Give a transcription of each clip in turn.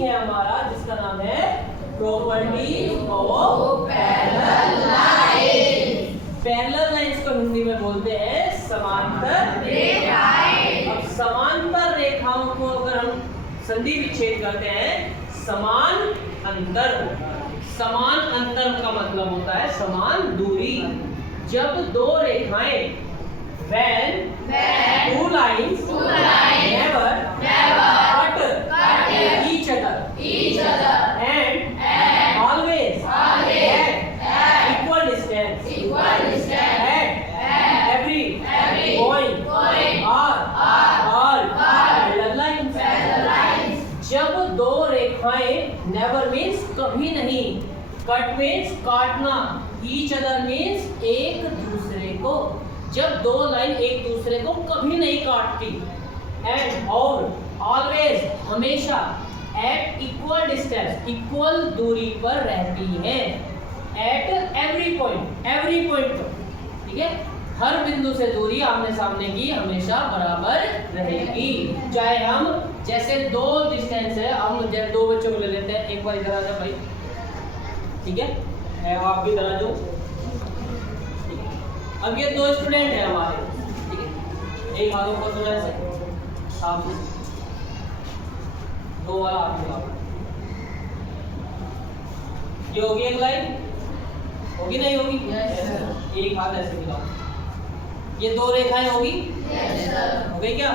है हमारा जिसका नाम है properties of parallel line. Parallel lines को हिंदी में बोलते हैं समांतर रेखाएं। अब समांतर रेखाओं को अगर हम संधि विच्छेद करते हैं समान अंतर। समान अंतर का मतलब होता है समान दूरी। जब दो रेखाएं when two lines never cut each other and always at equal distance at every point are all parallel lines। जब दो रेखाएं never means कभी नहीं, cut means काटना, each other means एक दूसरे को। जब दो लाइन एक दूसरे को कभी नहीं काटती एंड और ऑलवेज हमेशा एट इक्वल डिस्टेंस इक्वल दूरी पर रहती हैं एट एवरी पॉइंट पर, ठीक है। हर बिंदु से दूरी आमने सामने की हमेशा बराबर रहेगी। चाहे हम जैसे दो डिस्टेंस है, हम जब दो बच्चों को ले लेते हैं, एक बार इधर आ जा भाई, ठीक है, आप भी इधर आ जाओ। अब ये दो स्टूडेंट है हमारे, ठीक है, एक हाथों को सुना से आप दो वाला हाथ मिलाओ, ये होगी एक लाइन, होगी नहीं होगी? एक हाथ ऐसे मिलाओ, ये दो रेखाएं होगी, हो गई क्या?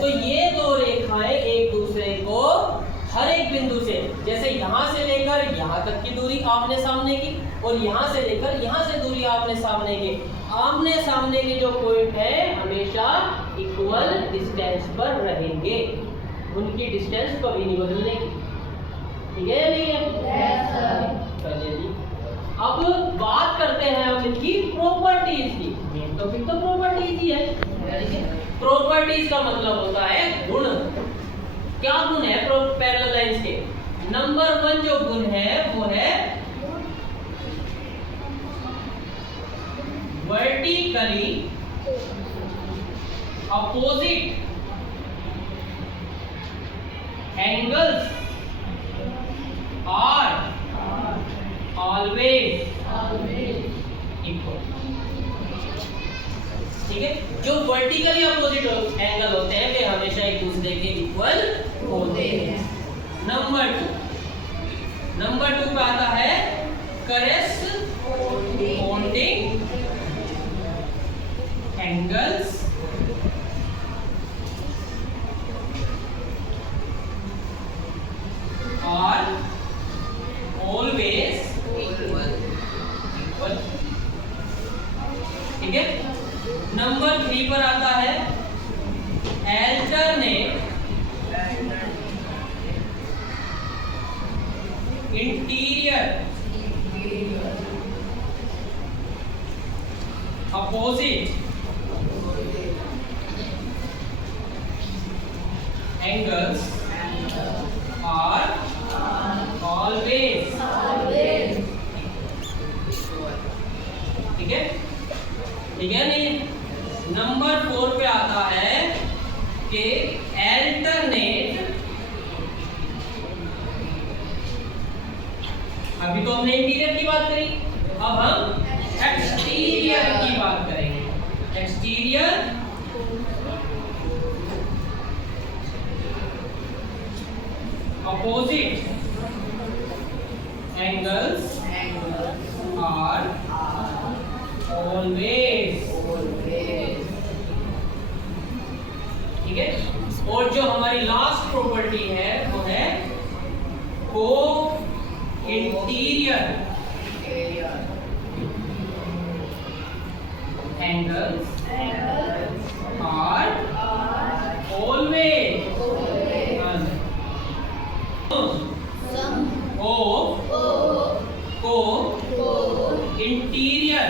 तो ये दो रेखाएं एक दूसरे को हर एक बिंदु से, जैसे यहाँ से लेकर यहाँ तक की दूरी आमने सामने की और यहाँ से लेकर यहाँ से दूरी आमने सामने के, आमने सामने के जो पॉइंट है हमेशा इक्वल डिस्टेंस पर रहेंगे, उनकी डिस्टेंस कभी नहीं बदलने की, ठीक है या नहीं है? चलिए जी, अब बात करते हैं हम इनकी प्रॉपर्टीज की। मेन टॉपिक तो प्रॉपर्टीज ही है। प्रॉपर्टीज का मतलब होता है गुण। क्या गुण है पैरेलल लाइंस के? नंबर 1 जो गुण है वो है vertically opposite angles are always equal, ठीक है। जो वर्टिकली अपोजिट एंगल होते हैं वे हमेशा एक दूसरे के इक्वल होते हैं। नंबर 2 पे आता है corresponding angles are always equal, ठीक है। नंबर 3 पर आता है alternate interior opposite angles are always, ठीक है, ठीक है नहीं। नंबर 4 पे आता है कि अल्टरनेट, अभी तो हमने इंटीरियर की बात करी, अब हम एक्सटीरियर की बात करेंगे। Exterior opposite angles are always, ठीक है। और जो हमारी लास्ट प्रॉपर्टी है वो है को इंटीरियर एंगल्स आर ऑलवेज को इंटीरियर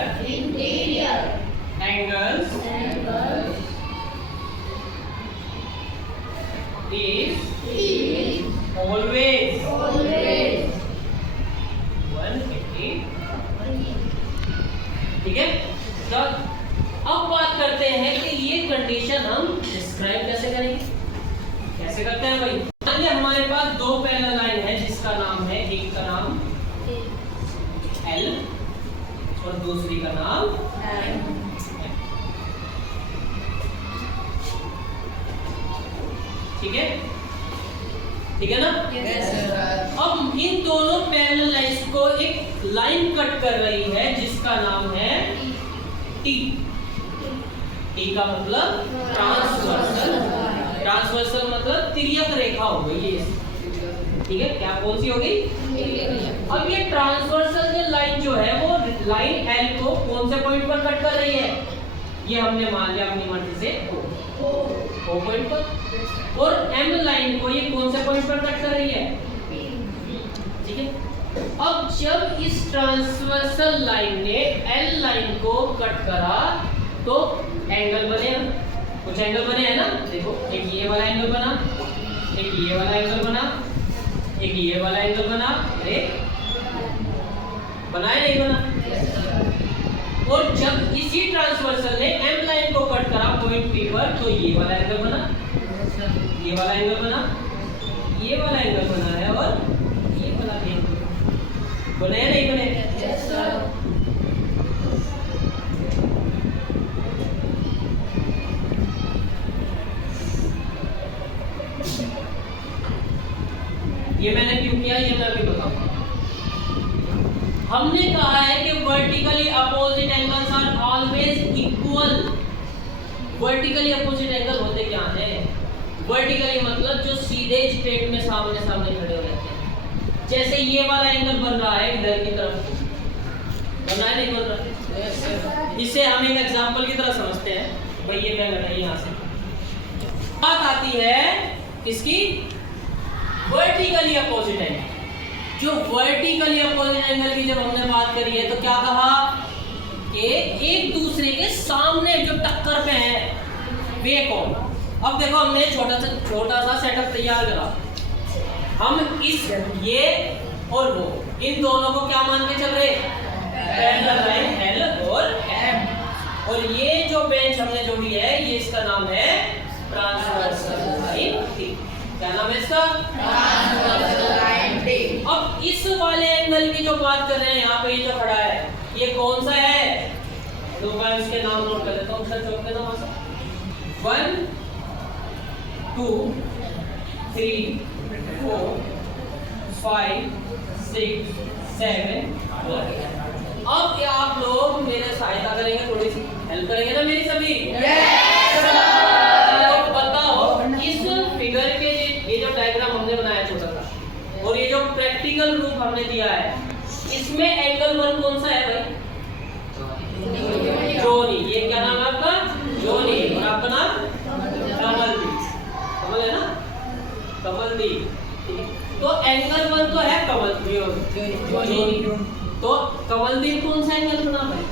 एंगल्स is always 180, ठीक है। तो अब बात करते हैं कि ये कंडीशन हम डिस्क्राइब कैसे करेंगे, कैसे करते हैं भाई। मान लिया हमारे पास दो पैरेलल लाइन L और दूसरी का नाम M। ठीक है, ठीक है ना? Yes, sir. अब इन दोनों पैरेलल लाइंस को एक लाइन कट कर रही है जिसका नाम है T। T का मतलब ट्रांसवर्सल। ट्रांसवर्सल मतलब तिर्यक रेखा हो गई ये, ठीक है? क्या कौन सी हो गई? अब ये ट्रांसवर्सल जो लाइन जो है वो लाइन L को कौन से पॉइंट पर कट कर रही है? ये हमने मान लिया अपनी मर्जी से O पॉइंट पर, और M लाइन को ये कौन से पॉइंट पर कट कर रही है? ठीक है। अब जब इस ट्रांसवर्सल लाइन ने L लाइन को कट करा तो एंगल बने ना, कुछ एंगल बने हैं ना। देखो, एक ये वाला एंगल बना, एक ये वाला एंगल बना, एक ये वाला एंगल बना, एक बनाया नहीं बना। और जब इसी ट्रांसवर्सल ने M लाइन को कट करा पॉइंट P पर तो ये वाला एंगल बना, ये वाला एंगल बना, ये वाला एंगल बना है और ये वाला भी बने या नहीं बने? Yes, sir. ये मैंने क्यों किया ये मैं अभी बताऊंगा। हमने कहा है कि vertically opposite angles are always equal. Vertically opposite angle होते क्या हैं? वर्टिकली मतलब जो सीधे स्ट्रेट में सामने सामने खड़े हो रहते हैं। जैसे ये वाला एंगल बन रहा है इधर की तरफ, बन रहा है नहीं बन रहा? Yes, sir. इसे हम एक एग्जांपल की तरह समझते हैं। भाई ये क्या लगा यहाँ से बात आती है किसकी? Vertically opposite angle. जो वर्टिकली अपोजिट एंगल की जब हमने बात करी है तो क्या कहा कि एक दूसरे के सामने जो टक्कर पे है वे कौन? अब देखो हमने छोटा सा सेटअप तैयार करा। हम इस ये और वो इन दोनों को क्या मान के चल रहे? पैरेलल लाइन L और M। और ये जो बेंच हमने जोड़ी है ये इसका नाम है ट्रांसवर्सल लाइन T। क्या नाम है इसका? Transversal line T. अब इस वाले एंगल की जो बात कर रहे हैं यहाँ पे ये जो खड़ा है ये कौन सा है? तो मैं इसके नाम नोट कर लेता हूँ। सर चौक के नाम 1 2 3 4 5 6 7 8। अब ये आप लोग मेरे सहायता करेंगे, थोड़ी सी हेल्प करेंगे ना मेरी सभी? Yes, sir. तो बताओ इस फिगर के ये जो डायग्राम हमने बनाया छोटा सा और ये जो प्रैक्टिकल रूप हमने दिया है इसमें एंगल 1 कौन सा है भाई? जोनी। ये क्या नाम है आपका? जोनी। और आपका नाम? कमलदीप। कमल है ना? कमलदीप। ठीक है, तो एंगल 1 तो है कमलदीप जोनी। तो कमलदीप कौन सा एंगल बना भाई?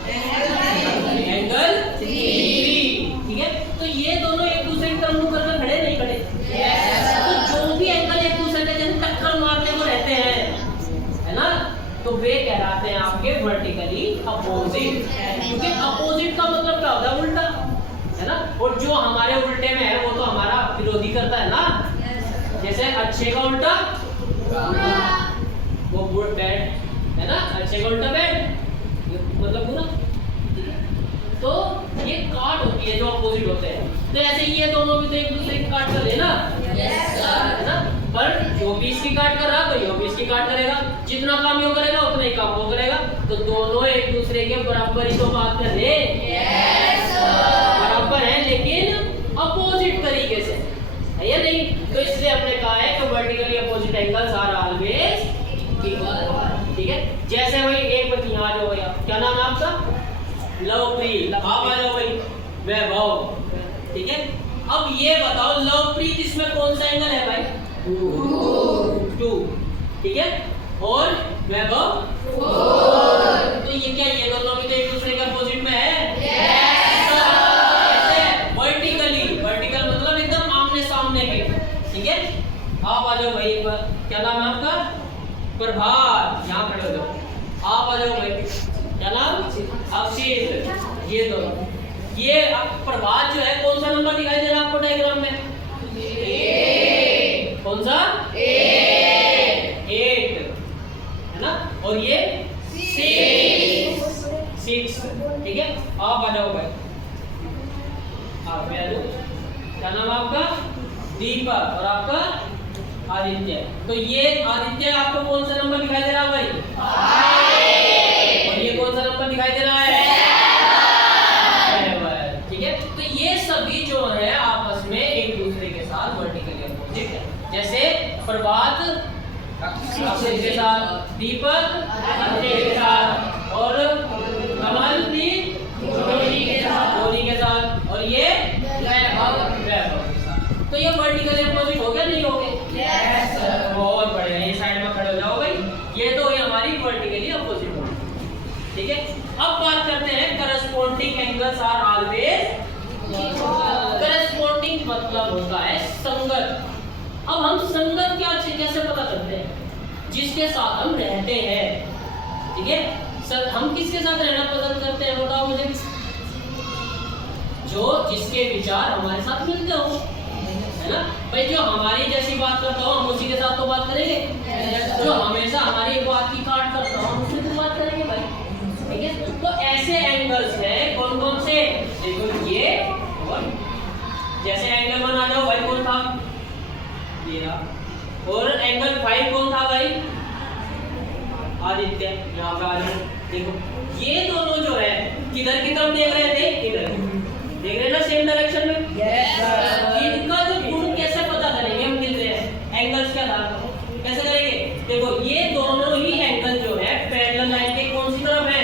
एंगल 3। ठीक है, तो ये दोनों एक दूसरे की तरफ मुंह करके खड़े नहीं खड़े? तो जो भी एंगल एक दूसरे के जैसे टक्कर मारने को रहते हैं है ना, तो वे कहलाते हैं आपके वर्टिकली अपोजिट। क्योंकि अपोजिट का मतलब क्या होता है? उल्टा, है ना। और जो हमारे उल्टे में है वो तो हमारा विरोधी करता है ना। जैसे अच्छे का उल्टा वो गुड बैड है ना, अच्छे का उल्टा बैड मतलब बुरा। तो ये काट होती है जो अपोजिट होते हैं। तो ऐसे ये दोनों भी तो एक दूसरे की काट कर लेना, है ना। पर जो भी इसकी काट कर रहा तो यो भी इसकी काट करेगा। जितना काम यो करेगा उतना ही काम वो करेगा। तो दोनों एक दूसरे के बराबर ही तो बात कर रहे बराबर है लेकिन अपोजिट तरीके से, है या नहीं? तो इसलिए हमने कहा है कि vertically opposite angles are always equal. ठीक है, जैसे भाई एक बच्ची यहाँ आ जाओ भैया, क्या नाम है आपका? लवप्रीत। आप आ जाओ भाई वैभव। ठीक है, अब ये बताओ लवप्रीत इसमें कौन सा एंगल है भाई? 2। ठीक है, और वैभव 4। तो ये क्या ये दोनों भी तो एक दूसरे के अपोजिट में है? वर्टिकली, वर्टिकल मतलब एकदम आमने सामने के। ठीक है, आप आ जाओ भाई एक बार। क्या नाम है आपका? प्रभात। यहाँ खड़े हो जाओ। आप आ जाओ भाई। क्या नाम? अक्षित। ये दोनों ये प्रभात जो है कौन सा नंबर दिखाई दे रहा है आपको डायग्राम में? 8। कौन सा? 8 है ना। और ये 6, ठीक है। आप आ जाओ भाई, आप आ जाओ। क्या नाम है आपका? दीपक, और आपका आदित्य। तो ये आदित्य आपको कौन सा नंबर दिखाई दे रहा है भाई? 5। और ये कौन सा नंबर दिखाई दे रहा है? 7, ठीक है। तो ये सभी जो है आपस में एक दूसरे के साथ वर्टिकली अपोजिट है। जैसे प्रभात अक्षय के साथ, दीपक अक्षय के साथ, और कमलदीप धोनी के साथ, और ये वैभव के साथ। तो ये वर्टिकली अपोजिट हो गया, नहीं हो गए? Yes sir. बहुत बढ़िया, ये साइड में खड़े हो जाओ भाई। ये तो हुई हमारी वर्टिकली अपोजिट हो, ठीक है। अब बात करते हैं corresponding angles are always. Corresponding मतलब होता है संगत। अब हम संगत क्या कैसे पता करते हैं? जिसके साथ हम रहते हैं, ठीक है। सर हम किसके साथ रहना पसंद करते हैं बताओ मुझे? जो जिसके विचार हमारे साथ मिलते हो, है ना भाई। जो हमारी जैसी बात करता हो हम उसी के साथ तो बात करेंगे। जो हमेशा हमारी बात की काट करता हो हम उससे तो बात करेंगे भाई, ठीक है। तो ऐसे एंगल्स हैं कौन कौन से? देखो ये, और जैसे एंगल 1 आ जाओ भाई, कौन था? ये रहा। और एंगल 5 कौन था भाई? आदित्य। यहाँ पे आ जाओ, देखो ये दोनों जो है किधर की तरफ देख रहे थे? इधर देख रहे ना, सेम डायरेक्शन में। Yes sir. इनका जो गुण कैसे पता करेंगे हम मिल रहे हैं एंगल्स के आधार पर? कैसे करेंगे? देखो ये दोनों ही एंगल जो है पैरेलल लाइन के कौन सी तरफ है?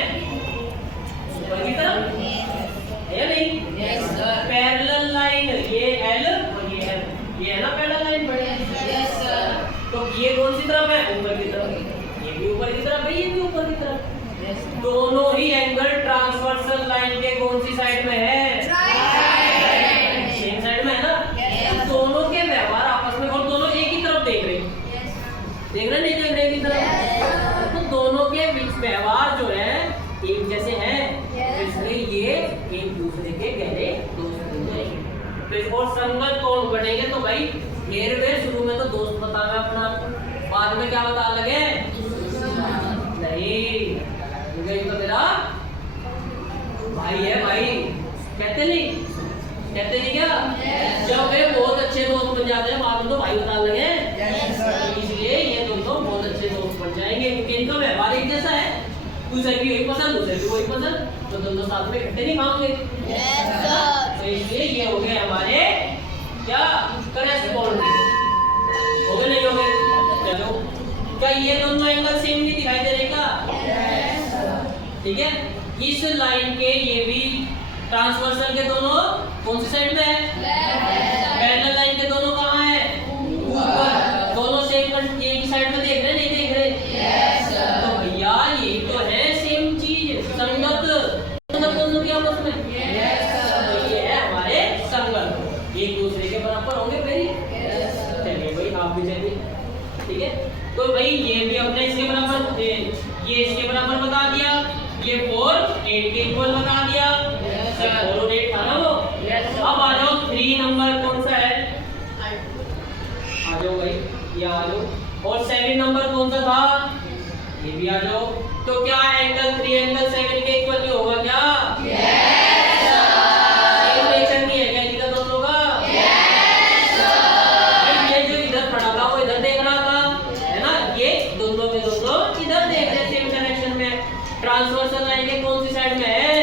ऊपर की तरफ है या नहीं? Yes sir. पैरेलल लाइन, ये L और ये L, ये है ना पैरेलल लाइन बड़े। Yes sir. तो ये कौन सी तरफ है? ऊपर की तरफ। ये भी ऊपर की तरफ है, ये भी ऊपर की तरफ। दोनों ही एंगल ट्रांसवर्सल लाइन के कौन सी साइड में है? सेम साइड में है ना। दोनों के व्यवहार आपस में, और दोनों एक ही तरफ देख रहे हैं, देख रहे नहीं देख रहे एक ही तरफ। तो दोनों के बीच व्यवहार जो है एक जैसे हैं, इसलिए ये एक दूसरे के गहरे दोस्त बन जाएंगे। तो और संगत कौन बनेंगे? तो भाई घेर में शुरू में तो दोस्त बताना अपना, बाद में क्या बता लगे? नहीं, तो मेरा भाई है भाई, कहते नहीं? कहते नहीं क्या? जब वे बहुत अच्छे दोस्त बन जाते हैं बाद में तो भाई बता लगे। इसलिए ये दोनों बहुत अच्छे दोस्त बन जाएंगे क्योंकि इनका व्यवहार एक जैसा है। उसे भी वही पसंद, उसे भी वही पसंद, तो दोनों साथ में इकट्ठे नहीं खाओगे। तो इसलिए ये हो गए हमारे क्या? करस्पॉन्डिंग। हो गए नहीं हो गए? चलो, क्या ये दोनों एंगल सेम नहीं दिखाई दे रहे क्या? ठीक है। इस लाइन के ये भी ट्रांसवर्सल के दोनों कौन सी साइड में है? पैरेलल लाइन के दोनों कहाँ है? ऊपर। दोनों सेम एक ही साइड में देख रहे, नहीं देख रहे? तो भैया ये तो है सेम चीज, संगत। दोनों की आपस में तो ये है हमारे संगत, एक दूसरे के बराबर होंगे फिर। चलिए भाई आप भी चलिए, ठीक है। तो भाई ये भी अपने इसके बराबर, ये इसके बराबर बता दिया, ये 4 8 के इक्वल बता दिया। 4 और 8 था ना वो। अब आ जाओ 3 नंबर कौन सा है? आ जाओ भाई, ये आ जाओ। और 7 नंबर कौन सा था? ये भी आ जाओ। तो क्या एंगल 3 एंगल 7 के इक्वल ही होगा क्या? Yes sir. सेम रिएक्शन नहीं है क्या इनका दोनों का? Yes sir. ये जो इधर पड़ा था वो इधर देख रहा था, है ना? ये दोनों के दोनों इधर देख रहे सेम डायरेक्शन में। ट्रांसवर्सल लाइन के कौन सी साइड में है?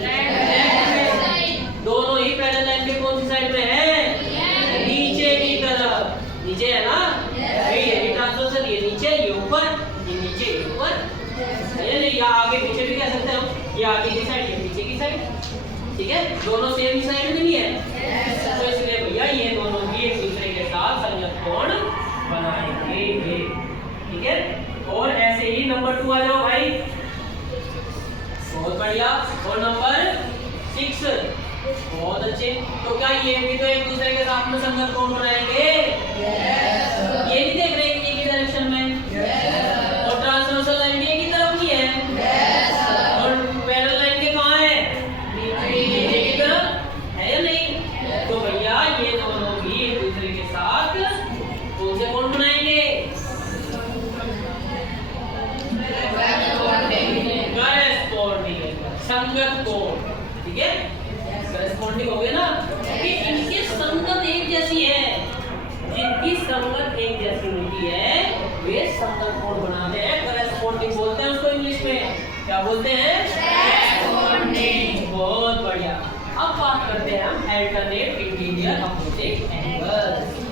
लेफ्ट में। दोनों ही पैरेलल लाइन के कौन सी साइड में है? नीचे की तरफ। नीचे है ना? ये भी ट्रांसवर्सल, ये नीचे, ये ऊपर, ये नीचे, ये ऊपर, है नहीं? या आगे पीछे भी कह सकते हो, ये आगे की साइड, ये पीछे की साइड, ठीक है। दोनों सेम साइड में नहीं है, तो इसलिए भैया ये दोनों भी एक दूसरे के साथ संगत कोण बनाएंगे, ठीक है। और ऐसे ही नंबर 2 आ जाओ भाई, बहुत बढ़िया। और नंबर 6, बहुत अच्छे। तो क्या ये भी तो एक दूसरे के साथ में संगत कोण बनाएंगे? ये भी देख रहे हैं एक ही डायरेक्शन में। और ट्रांसवर्सल लाइन भी एक ही तरफ की है। और पैरेलल लाइन के कहाँ है? नीचे की तरफ, है या नहीं? तो भैया ये दोनों भी एक दूसरे के साथ कौन से कोण बनाएंगे? संगत कोण, ठीक है, करस्पॉन्डिंग हो गया ना, कि इनकी संगत एक जैसी है, जिनकी संगत एक जैसी होती है वे संगत कोण बनाते हैं, करस्पॉन्डिंग बोलते हैं उसको इंग्लिश में, क्या बोलते हैं, करस्पॉन्डिंग। बहुत बढ़िया। अब बात करते हैं हम alternate interior opposite angles.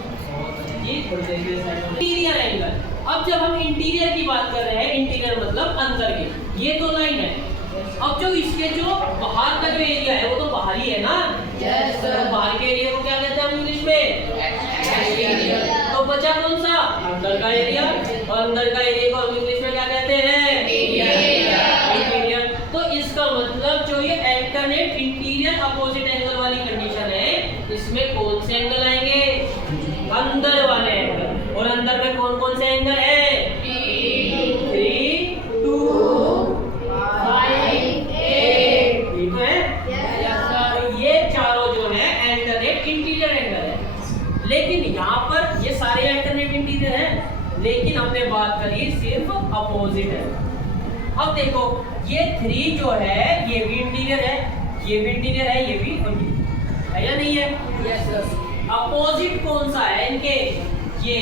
Interior angle, अब जब हम इंटीरियर की बात कर रहे हैं, इंटीरियर मतलब अंदर के, ये तो लाइन है, अब जो इसके जो बाहर का जो एरिया है वो तो बाहर ही है ना, तो बाहर के एरिया को क्या कहते हैं हम इंग्लिश में, एक्सटीरियर। तो बचा कौन सा, अंदर का एरिया, और अंदर का एरिया को हम इंग्लिश में क्या कहते हैं, इंटीरियर। तो इसका मतलब जो ये अल्टरनेट इंटीरियर अपोजिट एंगल वाली कंडीशन है, इसमें कौन से एंगल आएंगे, अंदर वाले एंगल। और अंदर में कौन कौन से एंगल है, 3, 2, 5, 8, ठीक है। तो ये चारों जो है अल्टरनेट इंटीरियर एंगल है। लेकिन यहाँ पर ये सारे अल्टरनेट इंटीरियर हैं, लेकिन हमने बात करी सिर्फ अपोजिट है। अब देखो ये 3 जो है ये भी इंटीरियर है, ये भी इंटीरियर है, ये भी है या नहीं है, यस। अपोजिट कौन सा है इनके, ये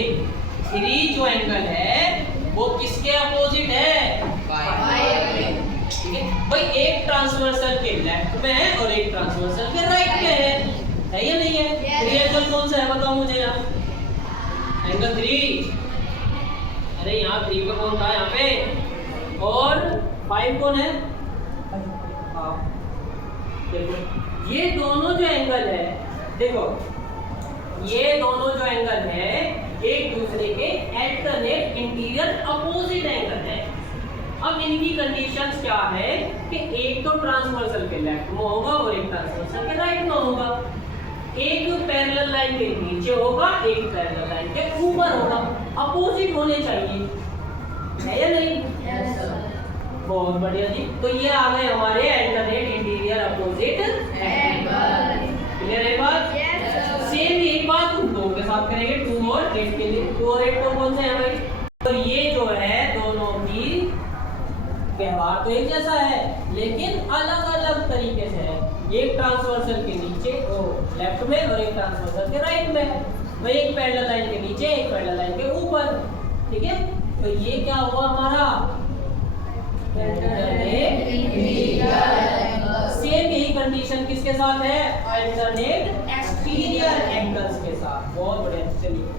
3 जो एंगल है वो किसके अपोजिट है, ठीक है भाई, एक ट्रांसवर्सल के लेफ्ट में है और एक ट्रांसवर्सल के राइट में है या नहीं है। 3 एंगल कौन सा है बताओ मुझे यहाँ, एंगल 3, अरे यहाँ 3 पे कौन था यहाँ पे, और 5 कौन है, हाँ देखो ये दोनों जो एंगल है, देखो ये दोनों जो एंगल है एक दूसरे के अल्टरनेट इंटीरियर अपोजिट एंगल है। अब इनकी कंडीशंस क्या है कि एक तो ट्रांसवर्सल के लेफ्ट में होगा और एक ट्रांसवर्सल के राइट में होगा, एक पैरेलल लाइन के नीचे होगा, एक पैरेलल लाइन के ऊपर होगा, अपोजिट होने चाहिए, है या नहीं, yes, sir। बहुत बढ़िया जी। तो ये आ गए हमारे alternate interior opposite angle, clear है बात, सेम यही बात हम 2 के साथ करेंगे, 2 और 8 के लिए। 2 और 8 कौन से हैं भाई, तो ये जो है दोनों की व्यवहार तो एक जैसा है लेकिन अलग अलग तरीके से है, एक ट्रांसवर्सल के नीचे और लेफ्ट में और एक ट्रांसवर्सल के राइट में, वही एक पैरेलल लाइन के नीचे एक पैरेलल लाइन के ऊपर, ठीक है। तो ये क्या हुआ हमारा सेम यही कंडीशन किसके साथ है, अल्टरनेट एक्सटीरियर एंगल्स के साथ। बहुत बढ़िया, चलिए।